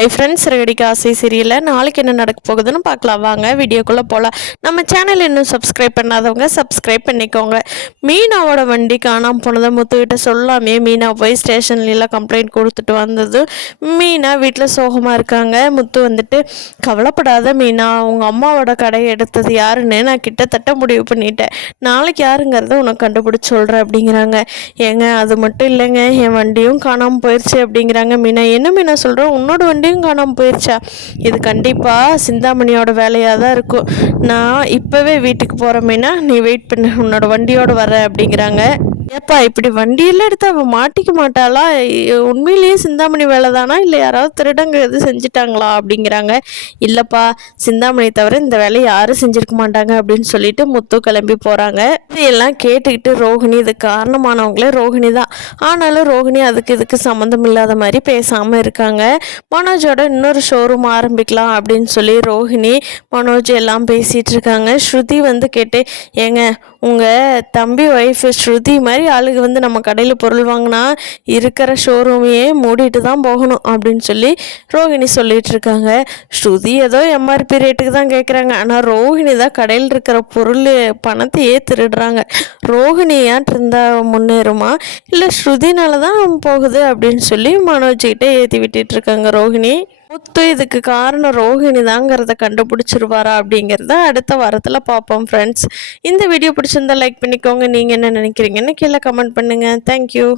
Hi friends, ரெடிக்கு ஆசை சீரியல்ல நாளைக்கு என்ன நடக்க போகுதுன்னு பார்க்கலாம் வாங்க. வீடியோக்குள்ளே போகலாம். நம்ம சேனல் இன்னும் சப்ஸ்கிரைப் பண்ணாதவங்க சப்ஸ்கிரைப் பண்ணிக்கோங்க. மீனாவோட வண்டி காணாமல் போனதை முத்துக்கிட்ட சொல்லாமே மீனா போய் ஸ்டேஷன்லாம் கம்ப்ளைண்ட் கொடுத்துட்டு வந்தது. மீனா வீட்டில் சோகமாக இருக்காங்க. முத்து வந்துட்டு, கவலைப்படாத மீனா, உங்கள் அம்மாவோட கடையை எடுத்தது யாருன்னு நான் கிட்டத்தட்ட முடிவு பண்ணிட்டேன். நாளைக்கு யாருங்கிறத உனக்கு கண்டுபிடிச்சி சொல்கிறேன் அப்படிங்கிறாங்க. ஏங்க அது மட்டும் இல்லைங்க, என் வண்டியும் காணாமல் போயிடுச்சு அப்படிங்கிறாங்க மீனா. என்ன மீனா சொல்கிறேன், உன்னோட வண்டியும் காணாமல் போயிடுச்சா? இது கண்டிப்பாக சிந்தாமணியோட வேலையாக தான் இருக்கும். நான் இப்போவே வீட்டுக்கு போகிறமேனா நீ வெயிட் பண்ணு, உன்னோட வண்டியோடு வர அப்படிங்கிறாங்க. ஏப்பா இப்படி வண்டியெல்லாம் எடுத்து அவள் மாட்டிக்க மாட்டாளா? உண்மையிலேயே சிந்தாமணி வேலை தானா, இல்லை யாராவது திருடங்க எது செஞ்சுட்டாங்களா அப்படிங்கிறாங்க. இல்லைப்பா, சிந்தாமணி தவிர இந்த வேலையை யாரும் செஞ்சுருக்க மாட்டாங்க அப்படின்னு சொல்லிட்டு முத்து கிளம்பி போகிறாங்க. இதையெல்லாம் கேட்டுக்கிட்டு ரோஹிணி, இது காரணமானவங்களே ரோஹிணி தான். ஆனாலும் ரோஹிணி இதுக்கு சம்மந்தம் இல்லாத மாதிரி பேசாமல் இருக்காங்க. மனோஜோட இன்னொரு ஷோரூம் ஆரம்பிக்கலாம் அப்படின்னு சொல்லி ரோஹிணி மனோஜ் எல்லாம் பேசிகிட்டு இருக்காங்க. ஸ்ருதி வந்து கேட்டு, ஏங்க உங்கள் தம்பி ஒய்ஃபு ஸ்ருதி மாதிரி ஆளுங்க வந்து நம்ம கடையில் பொருள் வாங்கினா இருக்கிற ஷோரூமையே மூடிட்டு தான் போகணும் அப்படின்னு சொல்லி ரோஹிணி சொல்லிட்டு இருக்காங்க. ஸ்ருதி ஏதோ எம்ஆர்பி ரேட்டுக்கு தான் கேட்குறாங்க. ஆனால் ரோஹிணி தான் கடையில் இருக்கிற பொருள் பணத்தையே திருடுறாங்க. ரோஹிணி ஏன்ட்டு இருந்தால் முன்னேறுமா, இல்லை ஸ்ருதினால தான் போகுது அப்படின்னு சொல்லி மனோஜ்கிட்ட ஏற்றி விட்டுட்டு இருக்காங்க ரோஹிணி. முத்து இதுக்கு காரணம் ரோஹிணி தாங்கிறத கண்டுபிடிச்சிருவாரா அப்படிங்கிறத அடுத்த வாரத்தில் பார்ப்போம் ஃப்ரெண்ட்ஸ். இந்த வீடியோ பிடிச்சிருந்தா லைக் பண்ணிக்கோங்க. நீங்கள் என்ன நினைக்கிறீங்கன்னு கீழே கமெண்ட் பண்ணுங்கள். தேங்க்யூ.